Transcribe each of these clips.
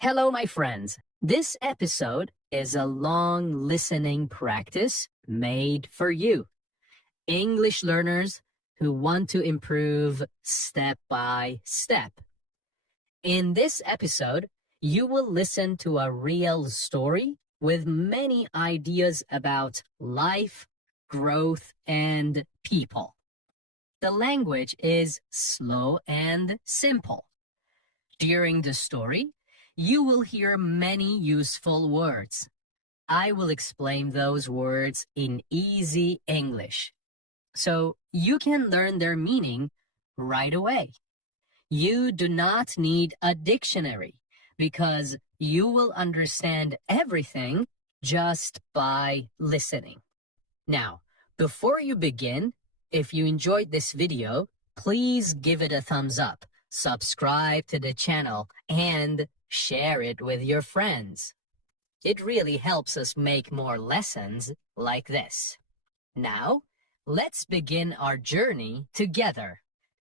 Hello, my friends. This episode is a long listening practice made for you, English learners who want to improve step by step. In this episode, you will listen to a real story with many ideas about life, growth, and people. The language is slow and simple. During the story, you will hear many useful words. I will explain those words in easy English, so you can learn their meaning right away. You do not need a dictionary because you will understand everything just by listening. Now, before you begin, if you enjoyed this video, please give it a thumbs up, subscribe to the channel, and share it with your friends. It really helps us make more lessons like this. Now, let's begin our journey together.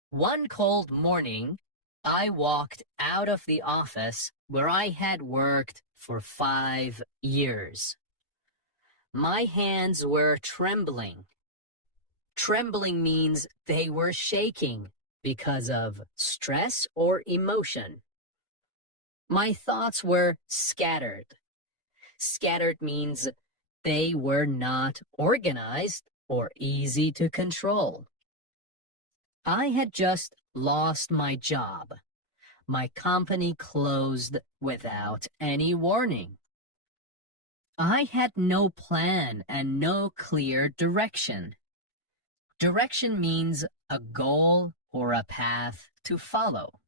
One cold morning, I walked out of the office where I had worked for 5 years. My hands were trembling. Trembling means they were shaking because of stress or emotion. My thoughts were scattered. Scattered means they were not organized or easy to control. I had just lost my job. My company closed without any warning. I had no plan and no clear direction. Direction means a goal or a path to follow.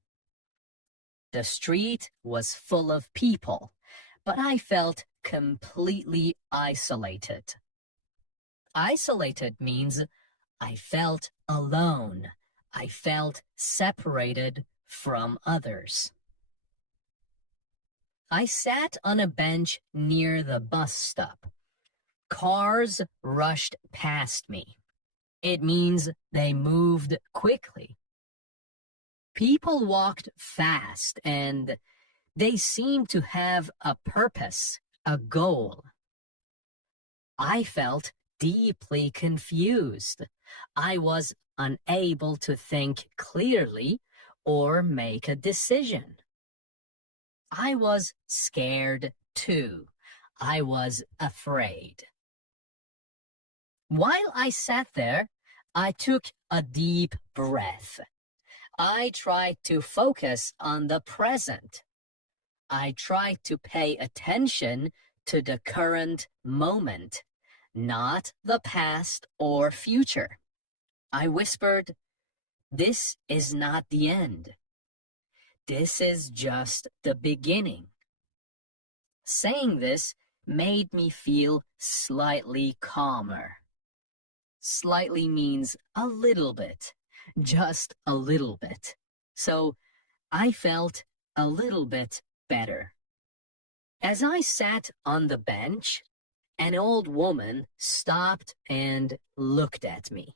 The street was full of people, but I felt completely isolated. Isolated means I felt alone. I felt separated from others. I sat on a bench near the bus stop. Cars rushed past me. It means they moved quickly. People walked fast and they seemed to have a purpose, a goal. I felt deeply confused. I was unable to think clearly or make a decision. I was scared too. I was afraid. While I sat there, I took a deep breath. I tried to focus on the present. I tried to pay attention to the current moment, not the past or future. I whispered, "This is not the end. This is just the beginning." Saying this made me feel slightly calmer. Slightly means a little bit, just a little bit. So I felt a little bit better. As I sat on the bench, an old woman stopped and looked at me.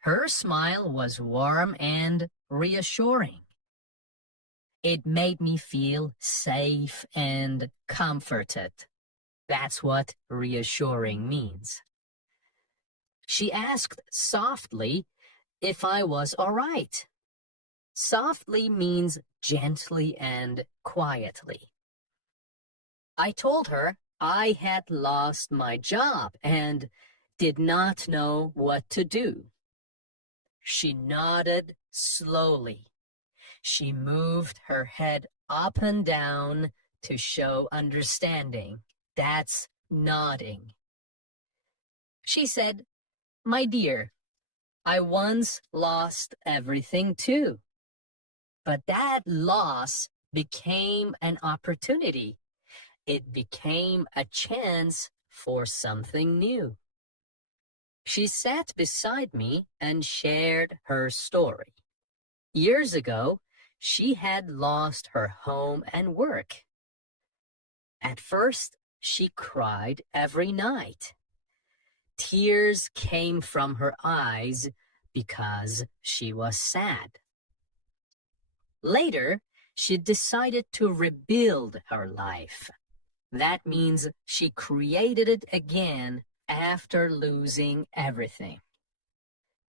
Her smile was warm and reassuring. It made me feel safe and comforted. That's what reassuring means. She asked softly if I was all right. Softly means gently and quietly. I told her I had lost my job and did not know what to do. She nodded slowly. She moved her head up and down to show understanding. That's nodding. She said, "My dear, I once lost everything too. But that loss became an opportunity. It became a chance for something new." She sat beside me and shared her story. Years ago, she had lost her home and work. At first, she cried every night. Tears came from her eyes because she was sad. Later, She decided to rebuild her life. That means she created it again after losing everything.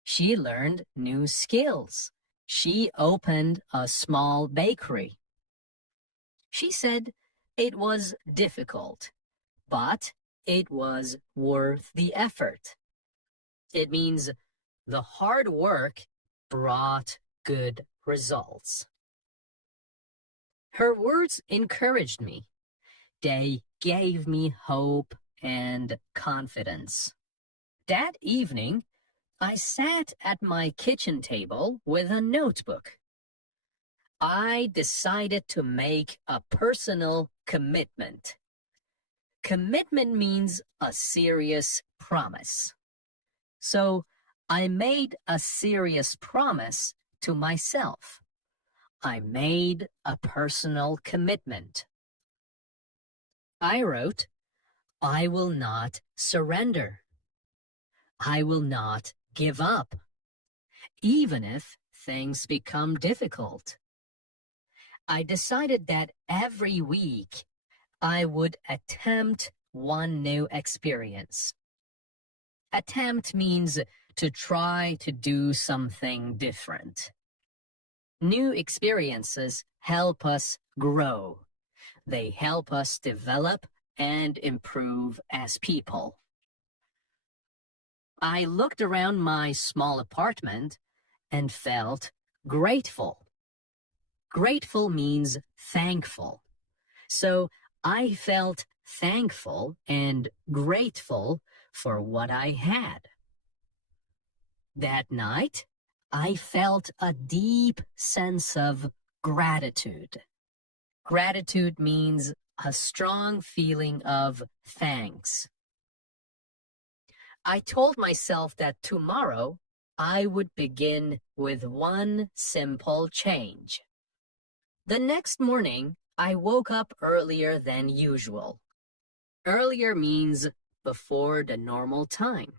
She learned new skills. She opened a small bakery. She said it was difficult, but it was worth the effort. It means the hard work brought good results. Her words encouraged me. They gave me hope and confidence. That evening, I sat at my kitchen table with a notebook. I decided to make a personal commitment. Commitment means a serious promise. So I made a serious promise to myself. I made a personal commitment. I wrote, I will not surrender. I will not give up, even if things become difficult. I decided that every week I would attempt one new experience. Attempt means to try to do something different. New experiences help us grow. They help us develop and improve as people. I looked around my small apartment and felt grateful. Grateful means thankful. So I felt thankful and grateful for what I had. That night, I felt a deep sense of gratitude. Gratitude means a strong feeling of thanks. I told myself that tomorrow I would begin with one simple change. The next morning, I woke up earlier than usual. Earlier means before the normal time.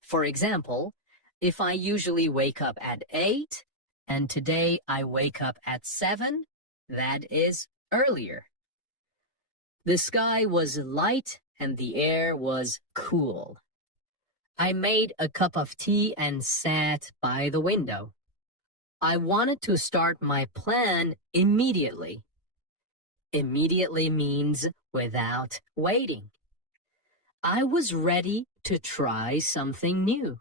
For example, if I usually wake up at 8 and today I wake up at 7, that is earlier. The sky was light and the air was cool. I made a cup of tea and sat by the window. I wanted to start my plan immediately. Immediately means without waiting. I was ready to try something new.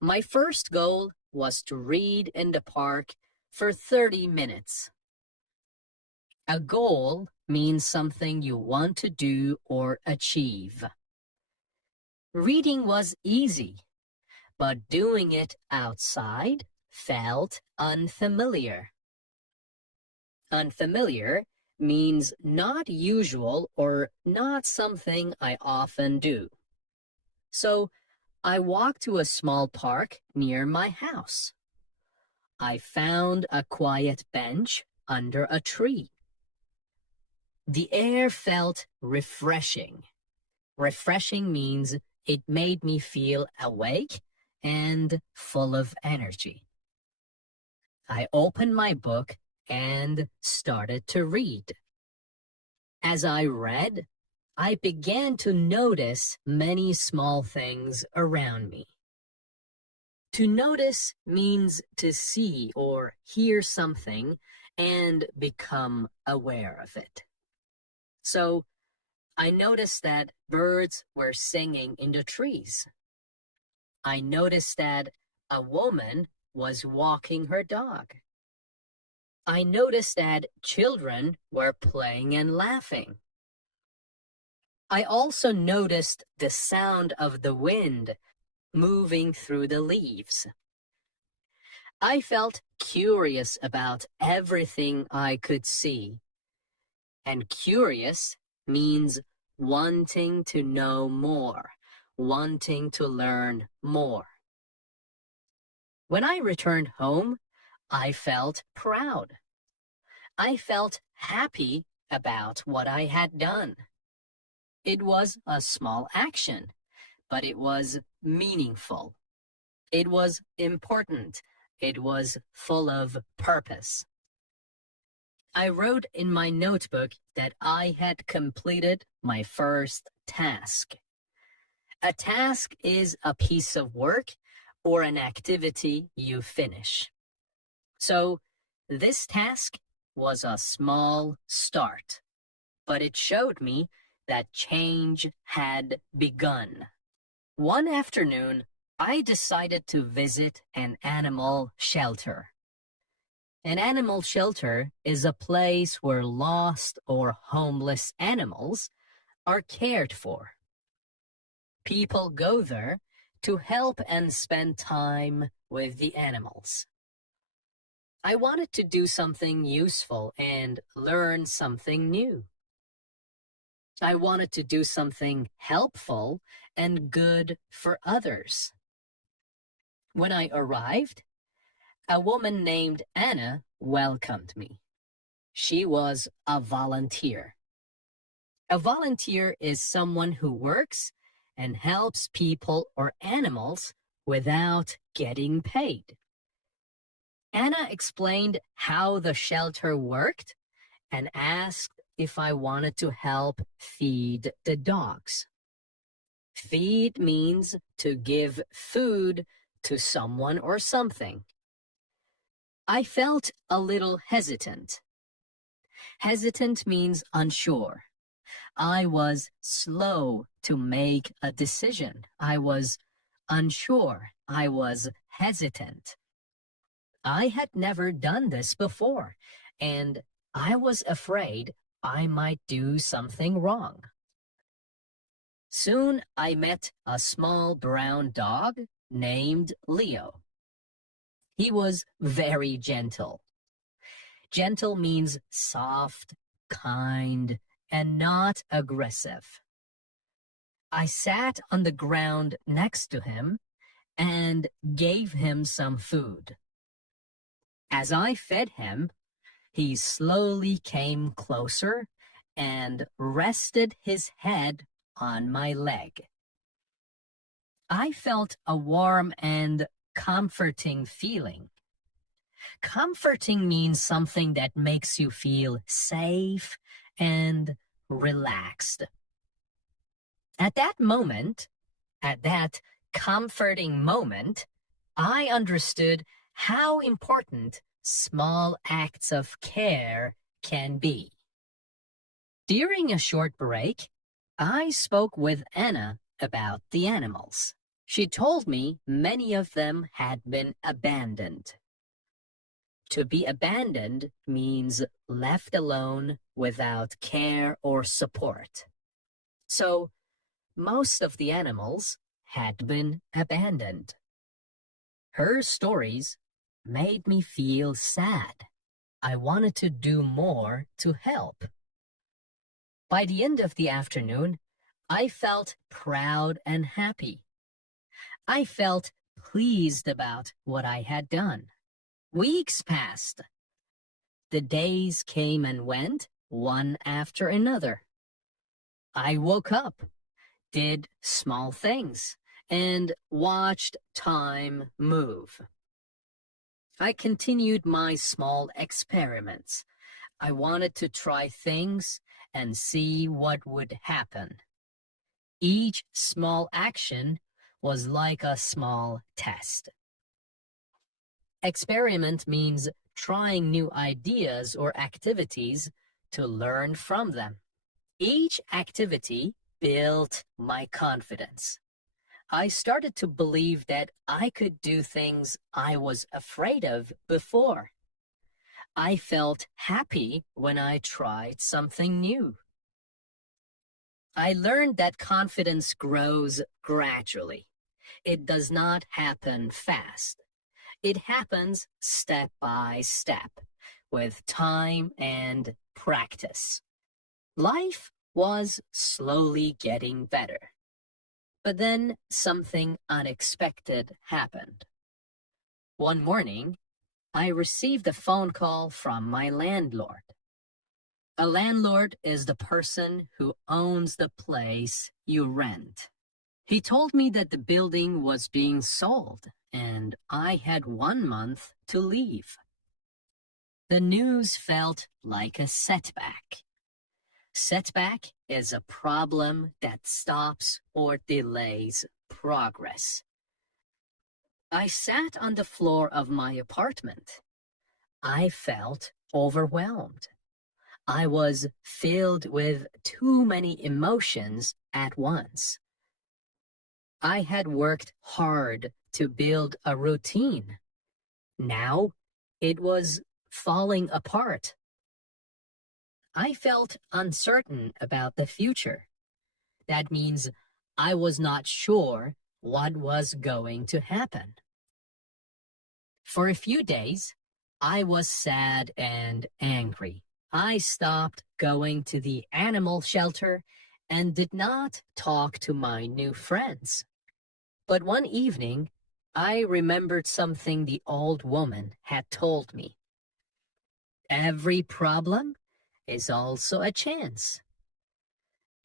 My first goal was to read in the park for 30 minutes. A goal means something you want to do or achieve. Reading was easy, but doing it outside felt unfamiliar. Unfamiliar means not usual or not something I often do. So I walked to a small park near my house. I found a quiet bench under a tree. The air felt refreshing. Refreshing means it made me feel awake and full of energy. I opened my book and started to read. As I read, I began to notice many small things around me. To notice means to see or hear something and become aware of it. So, I noticed that birds were singing in the trees. I noticed that a woman was walking her dog. I noticed that children were playing and laughing. I also noticed the sound of the wind moving through the leaves. I felt curious about everything I could see. And curious means wanting to know more, wanting to learn more. When I returned home, I felt proud. I felt happy about what I had done. It was a small action, but it was meaningful. It was important. It was full of purpose. I wrote in my notebook that I had completed my first task. A task is a piece of work or an activity you finish. So this task was a small start, but it showed me that change had begun. One afternoon, I decided to visit an animal shelter. An animal shelter is a place where lost or homeless animals are cared for. People go there to help and spend time with the animals. I wanted to do something useful and learn something new. I wanted to do something helpful and good for others. When I arrived, a woman named Anna welcomed me. She was a volunteer. A volunteer is someone who works and helps people or animals without getting paid. Anna explained how the shelter worked and asked if I wanted to help feed the dogs. Feed means to give food to someone or something. I felt a little hesitant. Hesitant means unsure. I was slow to make a decision. I was unsure. I was hesitant. I had never done this before, and I was afraid I might do something wrong. Soon I met a small brown dog named Leo. He was very gentle. Gentle means soft, kind, and not aggressive. I sat on the ground next to him and gave him some food. As I fed him, he slowly came closer and rested his head on my leg. I felt a warm and comforting feeling. Comforting means something that makes you feel safe and relaxed. At that moment, at that comforting moment, I understood how important small acts of care can be. During a short break, I spoke with Anna about the animals. She told me many of them had been abandoned. To be abandoned means left alone without care or support. So, most of the animals had been abandoned. Her stories made me feel sad. I wanted to do more to help. By the end of the afternoon, I felt proud and happy. I felt pleased about what I had done. Weeks passed. The days came and went, one after another. I woke up, did small things, and watched time move. I continued my small experiments. I wanted to try things and see what would happen. Each small action was like a small test. Experiment means trying new ideas or activities to learn from them. Each activity built my confidence. I started to believe that I could do things I was afraid of before. I felt happy when I tried something new. I learned that confidence grows gradually. It does not happen fast. It happens step by step, with time and practice. Life was slowly getting better. But then something unexpected happened. One morning, I received a phone call from my landlord. A landlord is the person who owns the place you rent. He told me that the building was being sold and I had 1 month to leave. The news felt like a setback. Setback is a problem that stops or delays progress. I sat on the floor of my apartment. I felt overwhelmed. I was filled with too many emotions at once. I had worked hard to build a routine. Now it was falling apart. I felt uncertain about the future. That means I was not sure what was going to happen. For a few days, I was sad and angry. I stopped going to the animal shelter and did not talk to my new friends. But one evening, I remembered something the old woman had told me. Every problem is also a chance.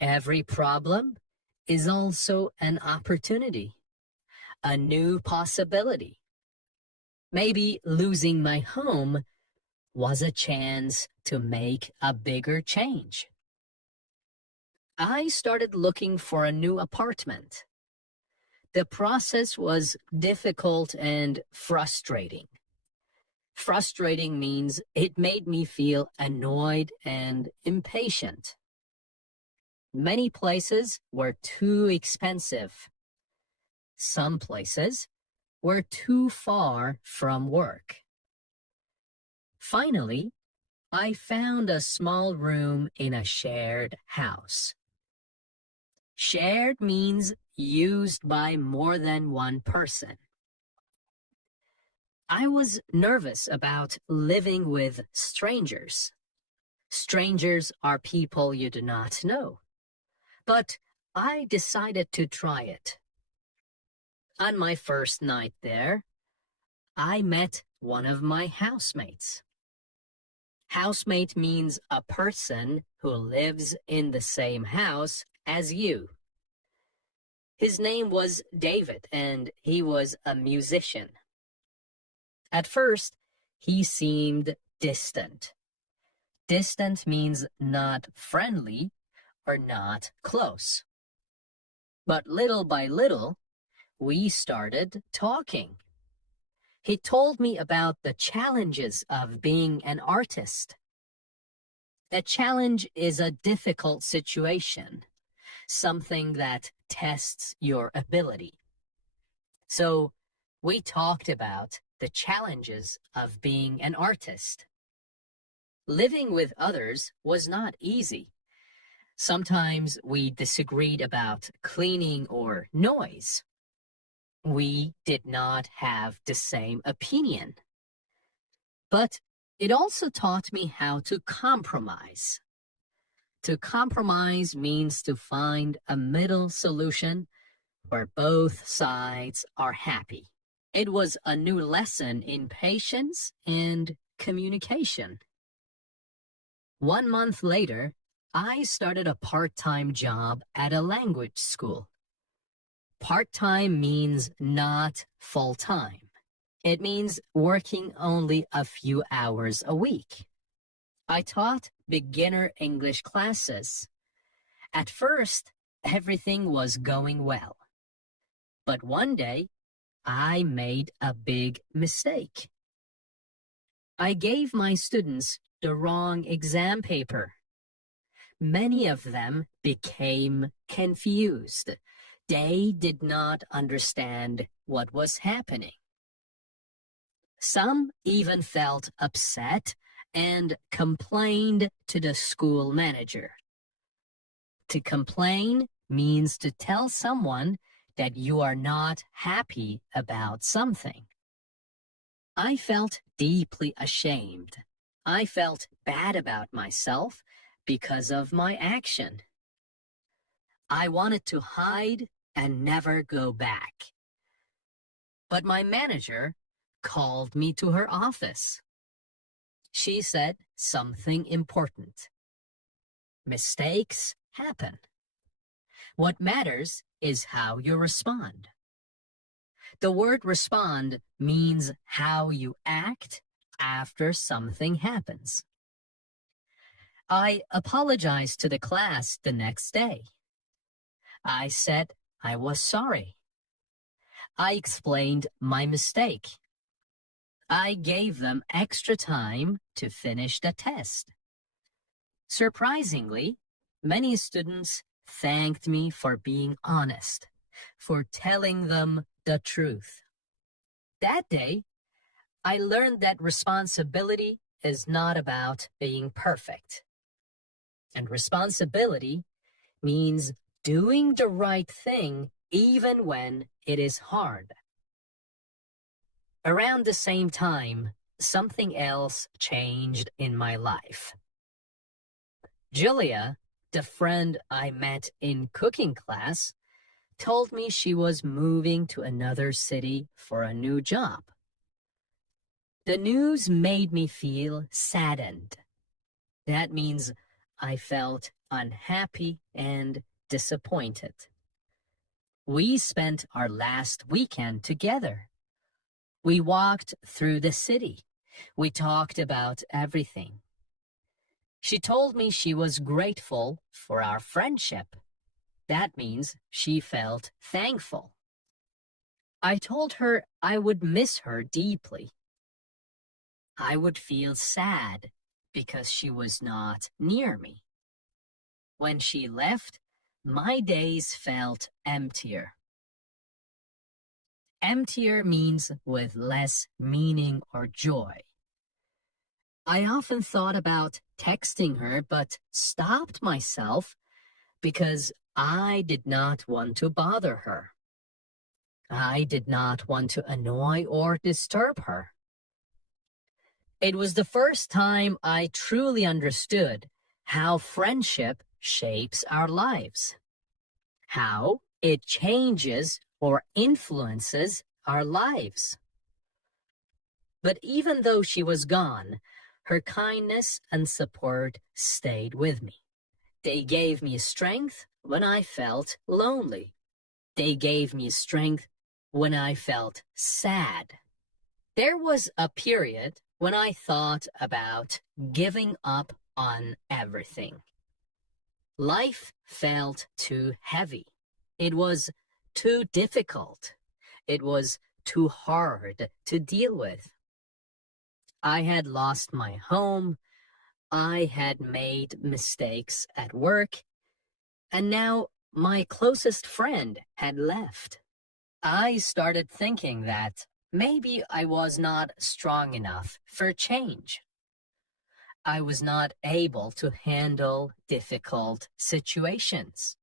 Every problem is also an opportunity, a new possibility. Maybe losing my home was a chance to make a bigger change. I started looking for a new apartment. The process was difficult and frustrating. Frustrating means it made me feel annoyed and impatient. Many places were too expensive. Some places were too far from work. Finally, I found a small room in a shared house. Shared means used by more than one person. I was nervous about living with strangers. Strangers are people you do not know. But I decided to try it. On my first night there, I met one of my housemates. Housemate means a person who lives in the same house as you. His name was David, and he was a musician. At first, he seemed distant. Distant means not friendly or not close. But little by little, we started talking. He told me about the challenges of being an artist. A challenge is a difficult situation, something that tests your ability. So we talked about the challenges of being an artist. Living with others was not easy. Sometimes we disagreed about cleaning or noise. We did not have the same opinion. But it also taught me how to compromise. To compromise means to find a middle solution where both sides are happy. It was a new lesson in patience and communication. 1 month later, I started a part-time job at a language school. Part-time means not full-time. It means working only a few hours a week. I taught beginner English classes. At first, everything was going well. But one day, I made a big mistake. I gave my students the wrong exam paper. Many of them became confused. They did not understand what was happening. Some even felt upset and complained to the school manager. To complain means to tell someone that you are not happy about something. I felt deeply ashamed. I felt bad about myself because of my action. I wanted to hide and never go back. But my manager called me to her office. She said something important. Mistakes happen. What matters is how you respond. The word respond means how you act after something happens. I apologized to the class the next day. I said I was sorry. I explained my mistake. I gave them extra time to finish the test. Surprisingly, many students thanked me for being honest, for telling them the truth. That day, I learned that responsibility is not about being perfect. And responsibility means doing the right thing even when it is hard. Around the same time, something else changed in my life. Julia, the friend I met in cooking class, told me she was moving to another city for a new job. The news made me feel saddened. That means I felt unhappy and disappointed. We spent our last weekend together. We walked through the city. We talked about everything. She told me she was grateful for our friendship. That means she felt thankful. I told her I would miss her deeply. I would feel sad because she was not near me. When she left, my days felt emptier. Emptier means with less meaning or joy. I often thought about texting her, but stopped myself because I did not want to bother her. I did not want to annoy or disturb her. It was the first time I truly understood how friendship shapes our lives, how it changes or influences our lives. But even though she was gone, her kindness and support stayed with me. They gave me strength when I felt lonely. They gave me strength when I felt sad. There was a period when I thought about giving up on everything. Life felt too heavy. It was too difficult. It was too hard to deal with. I had lost my home. I had made mistakes at work. And now my closest friend had left. I started thinking that maybe I was not strong enough for change. I was not able to handle difficult situations.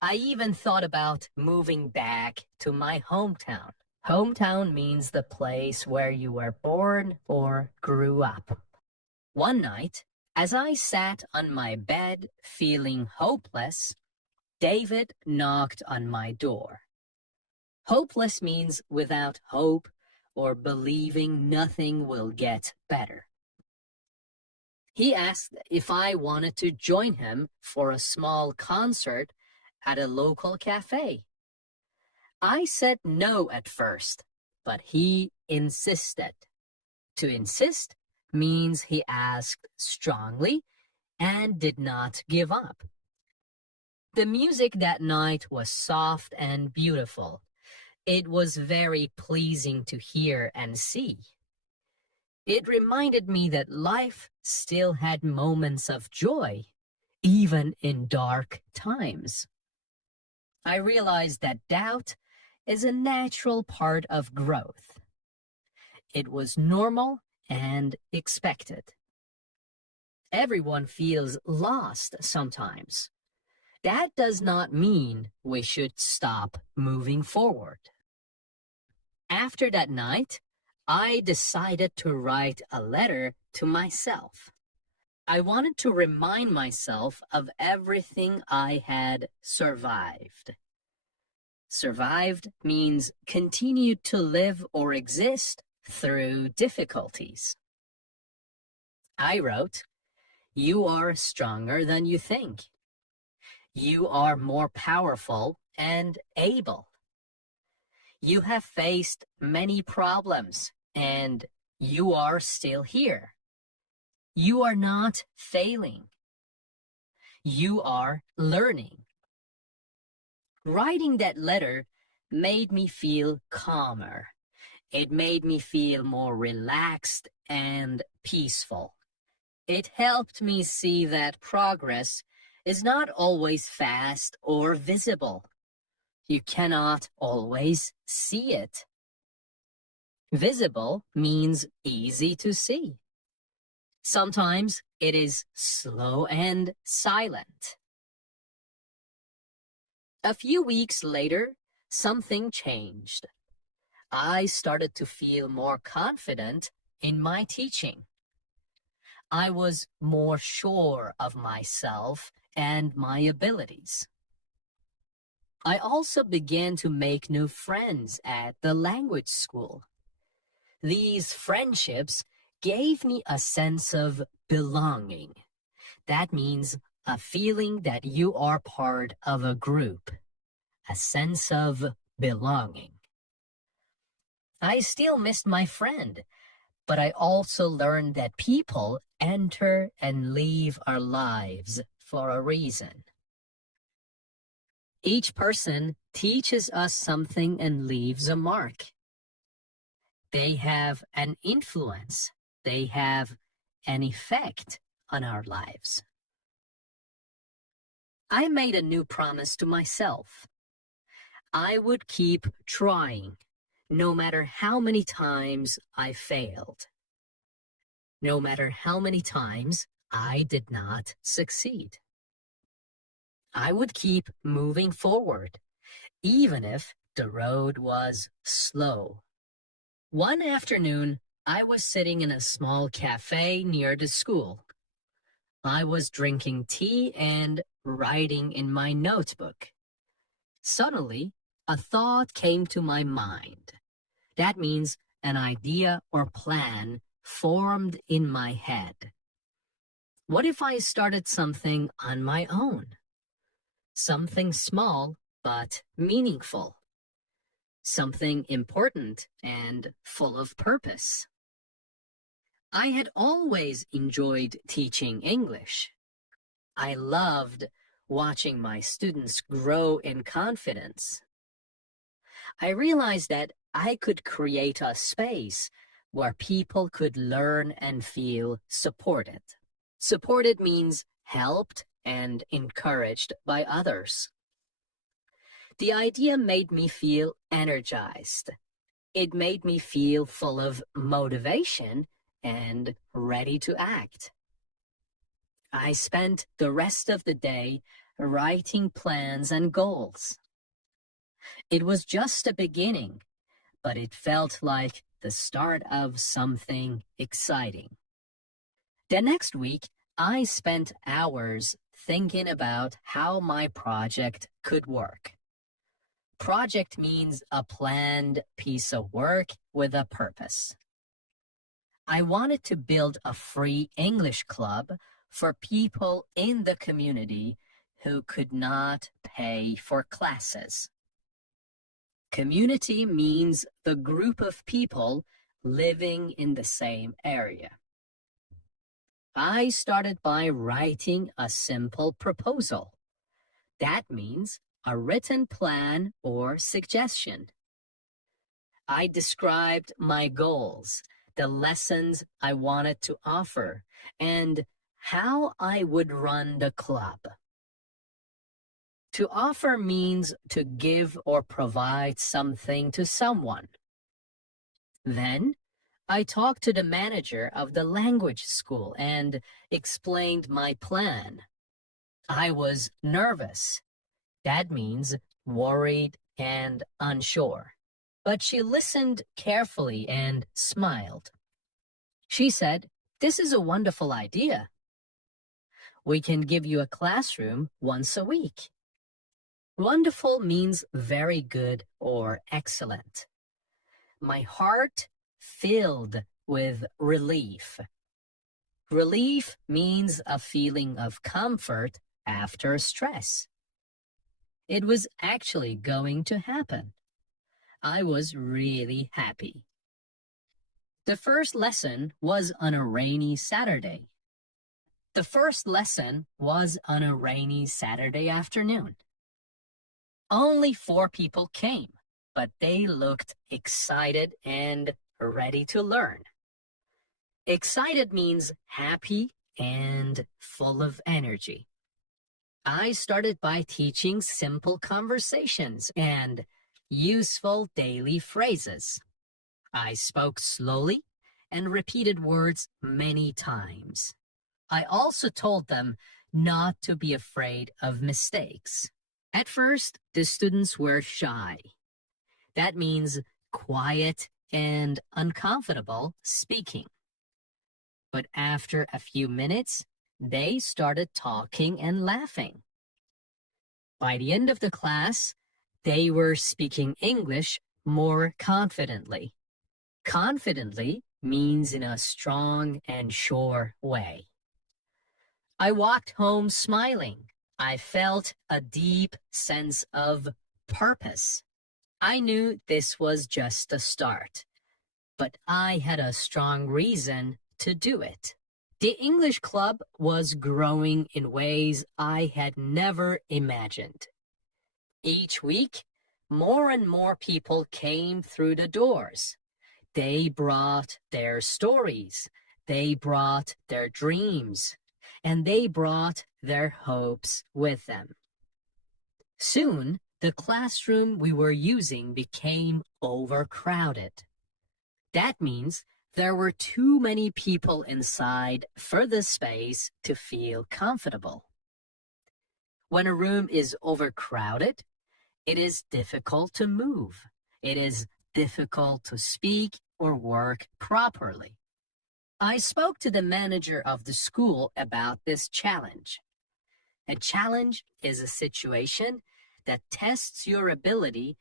I even thought about moving back to my hometown. Hometown means the place where you were born or grew up. One night, as I sat on my bed feeling hopeless, David knocked on my door. Hopeless means without hope or believing nothing will get better. He asked if I wanted to join him for a small concert at a local cafe. I said no at first, but he insisted. To insist means he asked strongly and did not give up. The music that night was soft and beautiful. It was very pleasing to hear and see. It reminded me that life still had moments of joy, even in dark times. I realized that doubt is a natural part of growth. It was normal and expected. Everyone feels lost sometimes. That does not mean we should stop moving forward. After that night, I decided to write a letter to myself. I wanted to remind myself of everything I had survived. Survived means continued to live or exist through difficulties. I wrote, "You are stronger than you think. You are more powerful and able. You have faced many problems, and You are still here. You are not failing. You are learning. Writing that letter made me feel calmer. It made me feel more relaxed and peaceful. It helped me see that progress is not always fast or visible. You cannot always see it. Visible means easy to see. Sometimes it is slow and silent. A few weeks later, something changed. I started to feel more confident in my teaching. I was more sure of myself and my abilities. I also began to make new friends at the language school. These friendships gave me a sense of belonging. That means a feeling that you are part of a group, a sense of belonging. I still missed my friend, but I also learned that people enter and leave our lives for a reason. Each person teaches us something and leaves a mark. They have an influence. They have an effect on our lives. I made a new promise to myself. I would keep trying, no matter how many times I failed. No matter how many times I did not succeed. I would keep moving forward, even if the road was slow. One afternoon, I was sitting in a small cafe near the school. I was drinking tea and writing in my notebook. Suddenly, a thought came to my mind. That means an idea or plan formed in my head. What if I started something on my own? Something small but meaningful. Something important and full of purpose. I had always enjoyed teaching English. I loved watching my students grow in confidence. I realized that I could create a space where people could learn and feel supported. Supported means helped and encouraged by others. The idea made me feel energized. It made me feel full of motivation and ready to act. I spent the rest of the day writing plans and goals. It was just a beginning, but it felt like the start of something exciting. The next week, I spent hours thinking about how my project could work. Project means a planned piece of work with a purpose. I wanted to build a free English club for people in the community who could not pay for classes. Community means the group of people living in the same area. I started by writing a simple proposal. That means a written plan or suggestion. I described my goals, the lessons I wanted to offer, and how I would run the club. To offer means to give or provide something to someone. Then, I talked to the manager of the language school and explained my plan. I was nervous. That means worried and unsure. But she listened carefully and smiled. She said, "This is a wonderful idea. We can give you a classroom once a week." Wonderful means very good or excellent. My heart filled with relief. Relief means a feeling of comfort after stress. It was actually going to happen. I was really happy. The first lesson was on a rainy Saturday. The first lesson was on a rainy Saturday afternoon. Only 4 people came, but they looked excited and ready to learn. Excited means happy and full of energy. I started by teaching simple conversations and useful daily phrases. I spoke slowly and repeated words many times. I also told them not to be afraid of mistakes. At first, the students were shy. That means quiet and uncomfortable speaking. But after a few minutes, they started talking and laughing. By the end of the class, they were speaking English more confidently. Confidently means in a strong and sure way. I walked home smiling. I felt a deep sense of purpose. I knew this was just a start, but I had a strong reason to do it. The English club was growing in ways I had never imagined. Each week, more and more people came through the doors. They brought their stories, they brought their dreams, and they brought their hopes with them. Soon, the classroom we were using became overcrowded. That means there were too many people inside for the space to feel comfortable. When a room is overcrowded, it is difficult to move. It is difficult to speak or work properly. I spoke to the manager of the school about this challenge. A challenge is a situation that tests your ability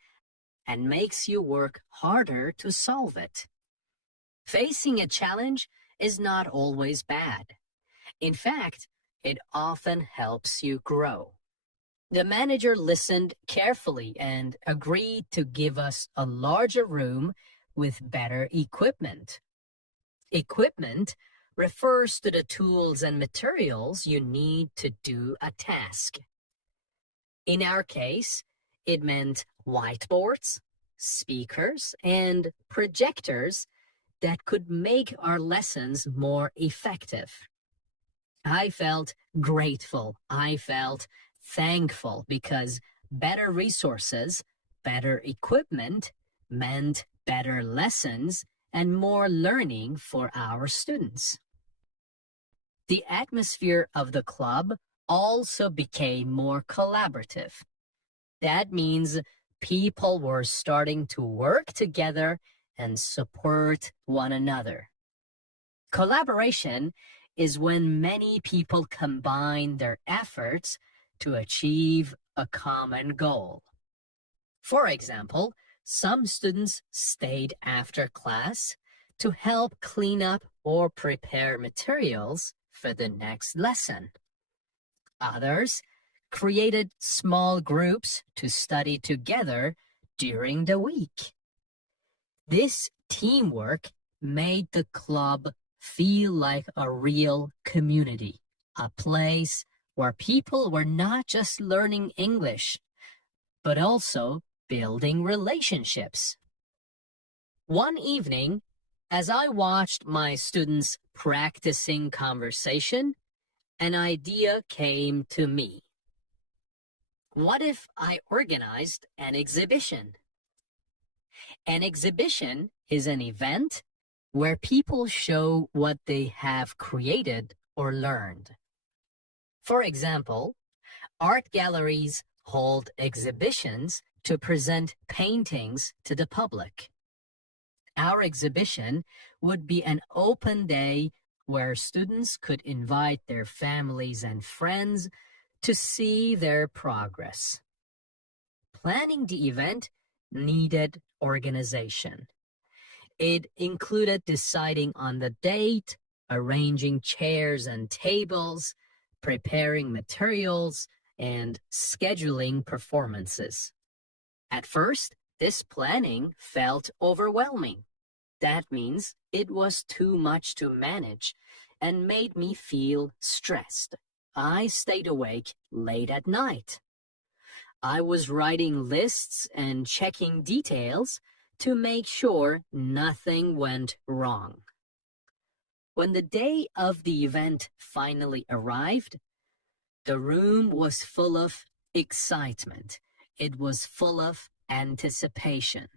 and makes you work harder to solve it. Facing a challenge is not always bad. In fact, it often helps you grow. The manager listened carefully and agreed to give us a larger room with better equipment. Equipment refers to the tools and materials you need to do a task. In our case, it meant whiteboards, speakers, and projectors that could make our lessons more effective. I felt grateful. I felt thankful because better resources, better equipment meant better lessons and more learning for our students. The atmosphere of the club also became more collaborative. That means people were starting to work together and support one another. Collaboration is when many people combine their efforts to achieve a common goal. For example, some students stayed after class to help clean up or prepare materials for the next lesson. Others created small groups to study together during the week. This teamwork made the club feel like a real community, a place where people were not just learning English, but also building relationships. One evening, as I watched my students practicing conversation, an idea came to me. What if I organized an exhibition? An exhibition is an event where people show what they have created or learned. For example, art galleries hold exhibitions to present paintings to the public. Our exhibition would be an open day where students could invite their families and friends to see their progress. Planning the event needed organization. It included deciding on the date, arranging chairs and tables, preparing materials, and scheduling performances. At first, this planning felt overwhelming. That means it was too much to manage and made me feel stressed. I stayed awake late at night. I was writing lists and checking details to make sure nothing went wrong. When the day of the event finally arrived, the room was full of excitement. It was full of anticipation.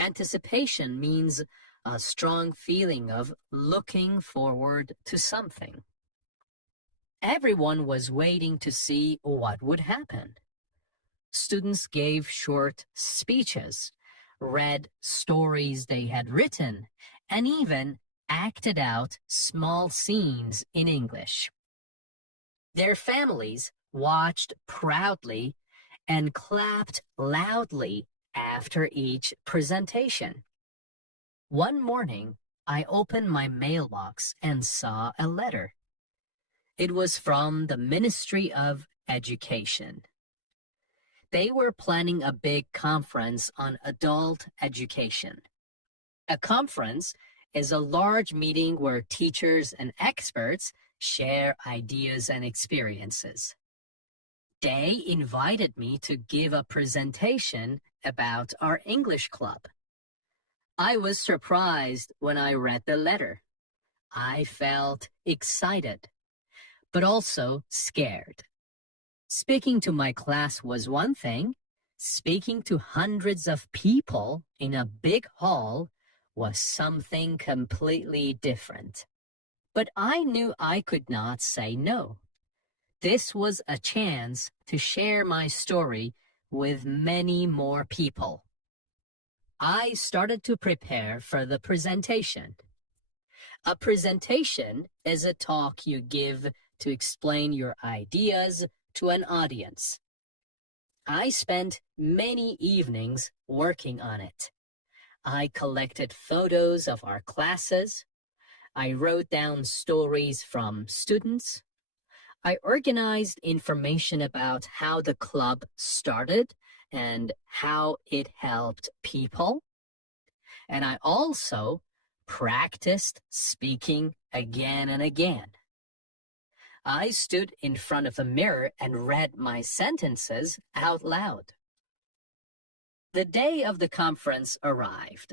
Anticipation means a strong feeling of looking forward to something. Everyone was waiting to see what would happen. Students gave short speeches, read stories they had written, and even acted out small scenes in English. Their families watched proudly and clapped loudly after each presentation. One morning, I opened my mailbox and saw a letter. It was from the Ministry of Education. They were planning a big conference on adult education. A conference is a large meeting where teachers and experts share ideas and experiences. They invited me to give a presentation about our English club. I was surprised when I read the letter. I felt excited, but also scared. Speaking to my class was one thing. Speaking to hundreds of people in a big hall was something completely different. But I knew I could not say no. This was a chance to share my story with many more people. I started to prepare for the presentation. A presentation is a talk you give to explain your ideas to an audience. I spent many evenings working on it. I collected photos of our classes. I wrote down stories from students. I organized information about how the club started and how it helped people. And I also practiced speaking again and again. I stood in front of a mirror and read my sentences out loud. The day of the conference arrived.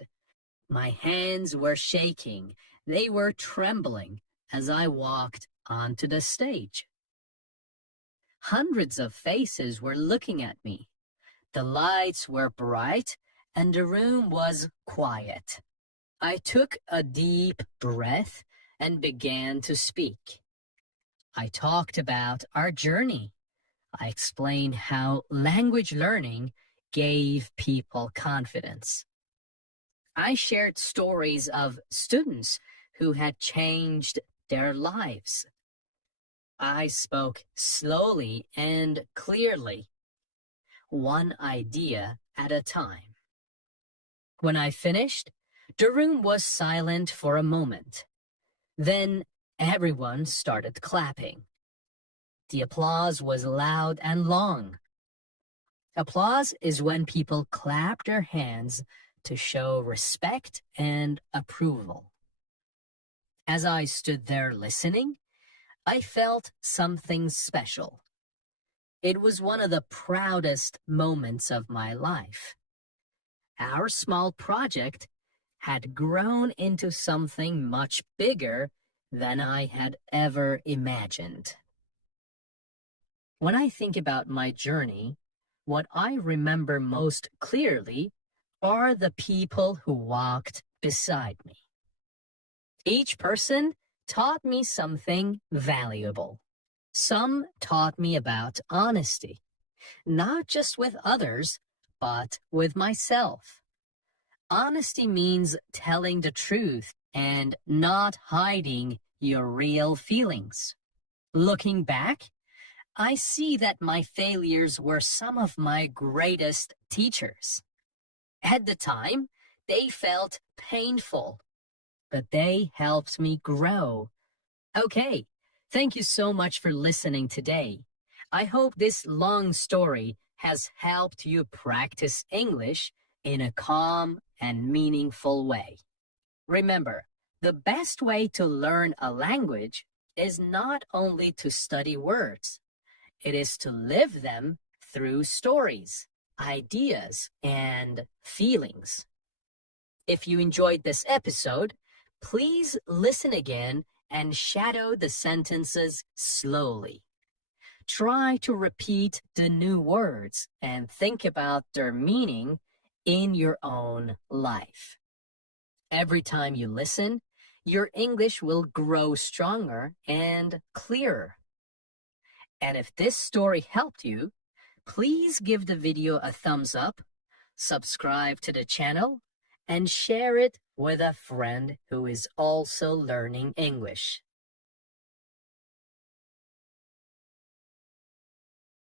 My hands were shaking. They were trembling as I walked onto the stage. Hundreds of faces were looking at me. The lights were bright and the room was quiet. I took a deep breath and began to speak. I talked about our journey. I explained how language learning gave people confidence. I shared stories of students who had changed their lives. I spoke slowly and clearly, one idea at a time. When I finished, the room was silent for a moment. Then everyone started clapping. The applause was loud and long. Applause is when people clap their hands to show respect and approval. As I stood there listening, I felt something special. It was one of the proudest moments of my life. Our small project had grown into something much bigger than I had ever imagined. When I think about my journey, what I remember most clearly are the people who walked beside me. Each person taught me something valuable. Some taught me about honesty, not just with others, but with myself. Honesty means telling the truth and not hiding your real feelings. Looking back, I see that my failures were some of my greatest teachers. At the time, they felt painful, but they helped me grow. Okay, thank you so much for listening today. I hope this long story has helped you practice English in a calm and meaningful way. Remember, the best way to learn a language is not only to study words, it is to live them through stories, ideas, and feelings. If you enjoyed this episode, please listen again and shadow the sentences slowly. Try to repeat the new words and think about their meaning in your own life. Every time you listen, your English will grow stronger and clearer. And if this story helped you, please give the video a thumbs up, subscribe to the channel, and share it with a friend who is also learning English.